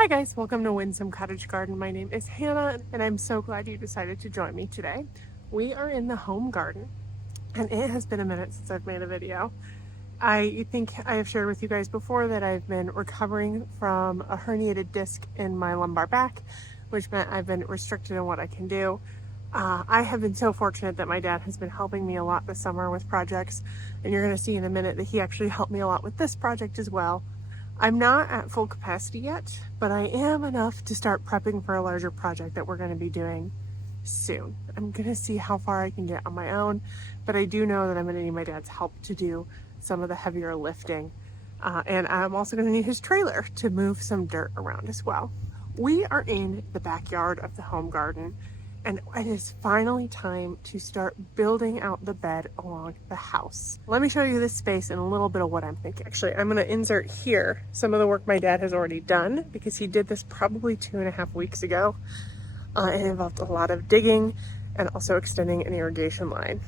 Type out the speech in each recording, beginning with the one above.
Hi guys, welcome to Windsome Cottage Garden. My name is Hannah and I'm so glad you decided to join me today. We are in the home garden and it has been a minute since I've made a video. I think I have shared with you guys before that I've been recovering from a herniated disc in my lumbar back, which meant I've been restricted in what I can do. I have been so fortunate that my dad has been helping me a lot this summer with projects, and you're going to see in a minute that he actually helped me a lot with this project as well. I'm not at full capacity yet, but I am enough to start prepping for a larger project that we're going to be doing soon. I'm going to see how far I can get on my own, but I do know that I'm going to need my dad's help to do some of the heavier lifting. And I'm also going to need his trailer to move some dirt around as well. We are in the backyard of the home garden, and it is finally time to start building out the bed along the house. Let me show you this space and a little bit of what I'm thinking. Actually, I'm going to insert here some of the work my dad has already done because he did this probably 2.5 weeks ago. It involved a lot of digging and also extending an irrigation line.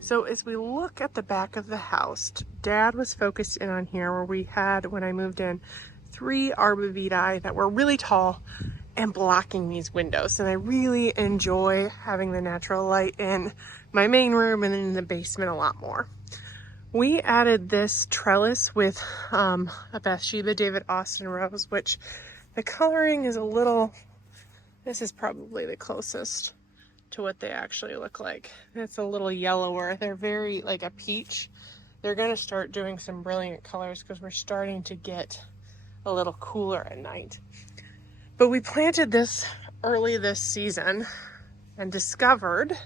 So as we look at the back of the house, Dad was focused in on here where we had, when I moved in, 3 arborvitae that were really tall and blocking these windows. And I really enjoy having the natural light in my main room and in the basement a lot more. We added this trellis with a Bathsheba David Austin rose, which the coloring is a little, this is probably the closest to what they actually look like. It's a little yellower. They're very like a peach. They're going to start doing some brilliant colors because we're starting to get a little cooler at night. But we planted this early this season and discovered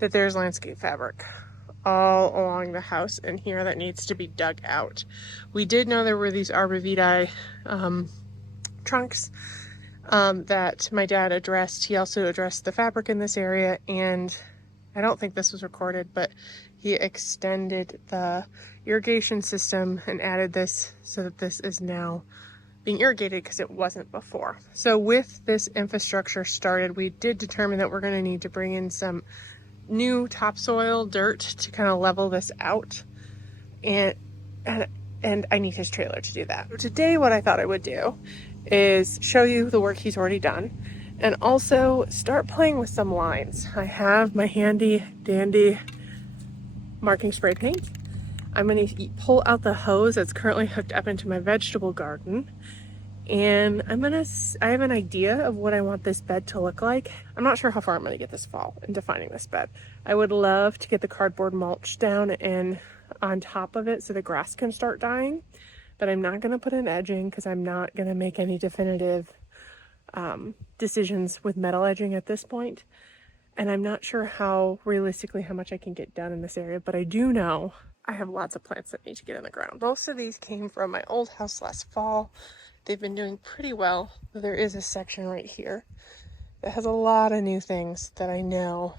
that there's landscape fabric all along the house in here that needs to be dug out. We did know there were these arborvitae trunks that my dad addressed. He also addressed the fabric in this area, and I don't think this was recorded, but he extended the irrigation system and added this so that this is now being irrigated because it wasn't before. So with this infrastructure started, we did determine that we're going to need to bring in some new topsoil dirt to kind of level this out, and I need his trailer to do that. So today what I thought I would do is show you the work he's already done and also start playing with some lines. I have my handy dandy marking spray paint. I'm going to pull out the hose that's currently hooked up into my vegetable garden, and I have an idea of what I want this bed to look like. I'm not sure how far I'm going to get this fall in defining this bed. I would love to get the cardboard mulch down and on top of it so the grass can start dying, but I'm not going to put an edging because I'm not going to make any definitive decisions with metal edging at this point. And I'm not sure how much I can get done in this area, but I do know I have lots of plants that need to get in the ground. Most of these came from my old house last fall. They've been doing pretty well. There is a section right here that has a lot of new things that I know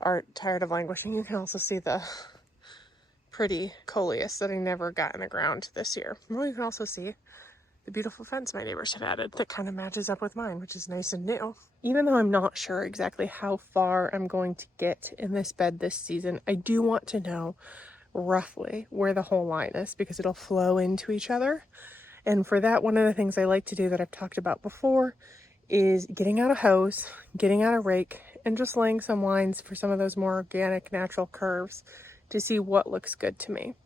are tired of languishing. You can also see the pretty coleus that I never got in the ground this year. Well, you can also see the beautiful fence my neighbors have added that kind of matches up with mine, which is nice and new. Even though I'm not sure exactly how far I'm going to get in this bed this season, I do want to know roughly where the whole line is because it'll flow into each other. And for that, one of the things I like to do that I've talked about before is getting out a hose, getting out a rake, and just laying some lines for some of those more organic, natural curves to see what looks good to me.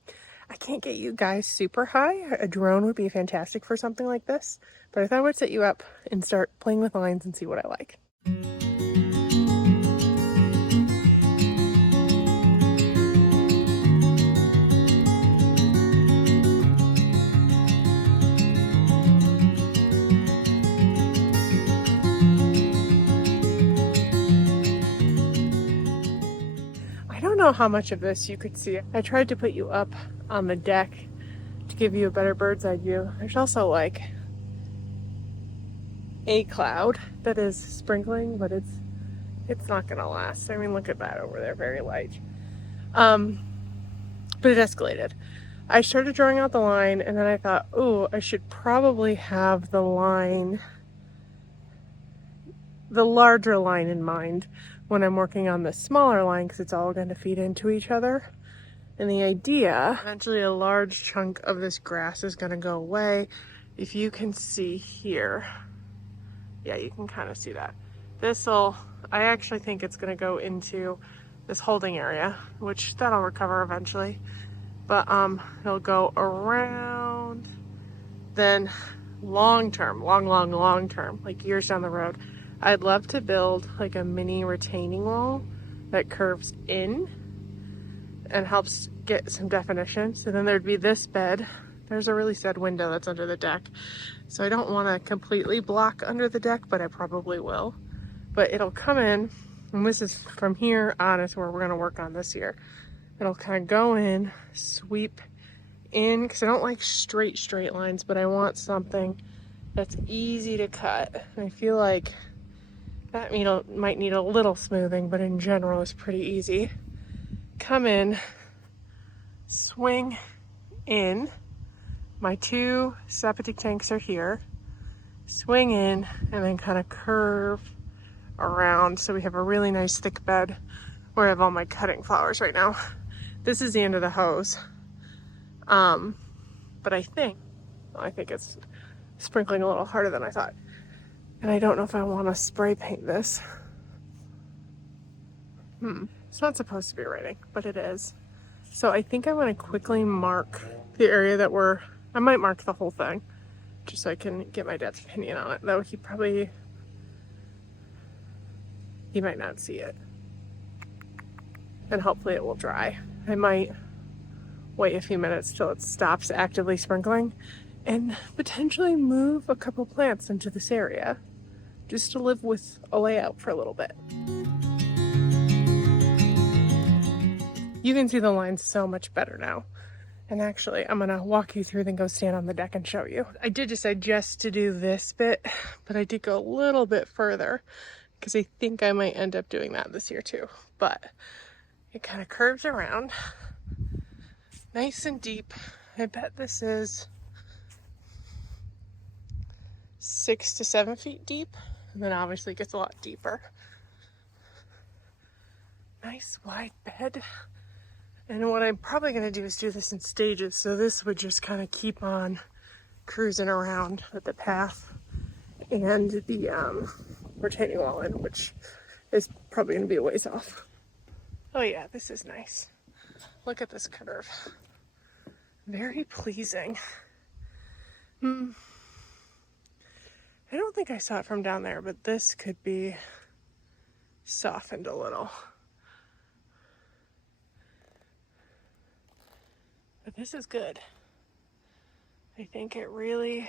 I can't get you guys super high. A drone would be fantastic for something like this, but I thought I would set you up and start playing with lines and see what I like. I don't know how much of this you could see. I tried to put you up on the deck to give you a better bird's eye view. There's also like a cloud that is sprinkling, but it's not gonna last. I mean, look at that over there, very light. But it escalated. I started drawing out the line and then I thought, oh, I should probably have the larger line in mind when I'm working on the smaller line because it's all going to feed into each other. And the idea, eventually a large chunk of this grass is going to go away. If you can see here, yeah, you can kind of see that. I actually think it's going to go into this holding area, which that'll recover eventually. But it'll go around, then long term, like years down the road, I'd love to build like a mini retaining wall that curves in and helps get some definition. So then there'd be this bed. There's a really sad window that's under the deck. So I don't want to completely block under the deck, but I probably will. But it'll come in, and this is from here on is where we're going to work on this year. It'll kind of go in, sweep in, because I don't like straight lines, but I want something that's easy to cut. And I feel like that might need a little smoothing, but in general it's pretty easy. Come in, swing in. My 2 septic tanks are here. Swing in and then kind of curve around so we have a really nice thick bed where I have all my cutting flowers right now. This is the end of the hose. But I think it's sprinkling a little harder than I thought. And I don't know if I want to spray paint this. It's not supposed to be raining, but it is. So I think I want to quickly mark the area I might mark the whole thing, just so I can get my dad's opinion on it. Though he might not see it. And hopefully it will dry. I might wait a few minutes till it stops actively sprinkling and potentially move a couple plants into this area just to live with a layout for a little bit. You can see the lines so much better now. And actually, I'm gonna walk you through, then go stand on the deck and show you. I did decide just to do this bit, but I did go a little bit further because I think I might end up doing that this year too. But it kind of curves around, nice and deep. I bet this is 6 to 7 feet deep, and then obviously it gets a lot deeper. Nice wide bed. And what I'm probably going to do is do this in stages. So this would just kind of keep on cruising around with the path and the retaining wall in, which is probably going to be a ways off. Oh yeah, this is nice. Look at this curve. Very pleasing. I don't think I saw it from down there, but this could be softened a little. But this is good. I think it really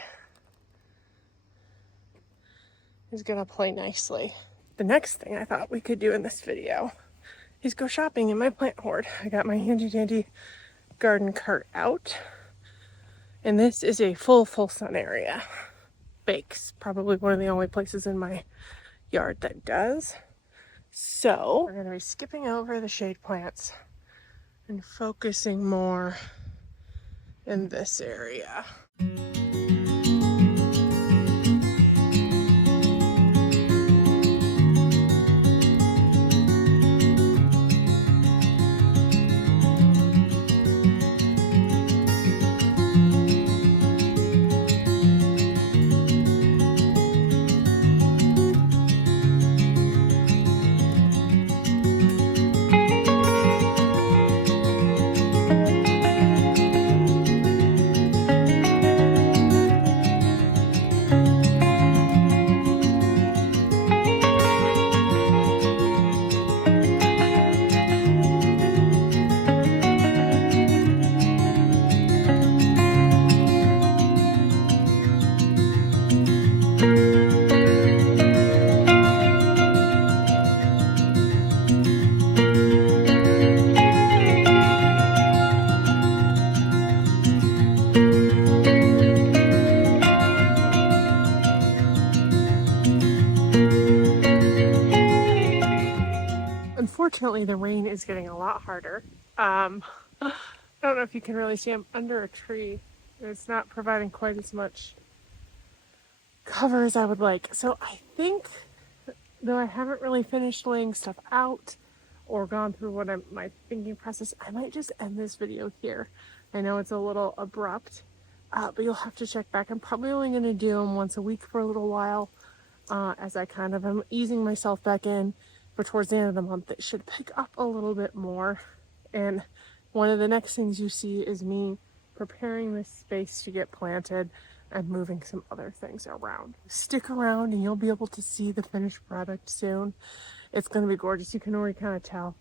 is gonna play nicely. The next thing I thought we could do in this video is go shopping in my plant hoard. I got my handy dandy garden cart out. And this is a full sun area. Bakes, probably one of the only places in my yard that does. So we're gonna be skipping over the shade plants and focusing more in this area. Unfortunately, the rain is getting a lot harder. I don't know if you can really see I'm under a tree. It's not providing quite as much cover as I would like. So I think, though I haven't really finished laying stuff out or gone through my thinking process, I might just end this video here. I know it's a little abrupt, but you'll have to check back. I'm probably only going to do them once a week for a little while, as I kind of am easing myself back in. But towards the end of the month, it should pick up a little bit more. And one of the next things you see is me preparing this space to get planted and moving some other things around. Stick around and you'll be able to see the finished product soon. It's going to be gorgeous. You can already kind of tell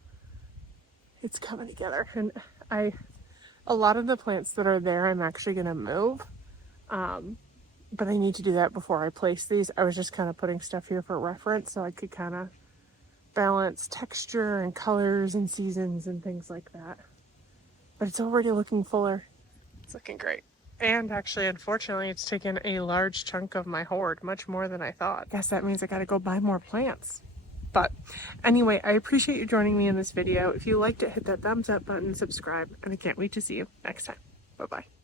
it's coming together. And a lot of the plants that are there, I'm actually going to move. But I need to do that before I place these. I was just kind of putting stuff here for reference so I could kind of balance texture and colors and seasons and things like that. But it's already looking fuller. It's looking great. And actually, unfortunately, it's taken a large chunk of my hoard, much more than I thought. Guess that means I gotta go buy more plants. But anyway, I appreciate you joining me in this video. If you liked it, hit that thumbs up button, subscribe, and I can't wait to see you next time. Bye-bye.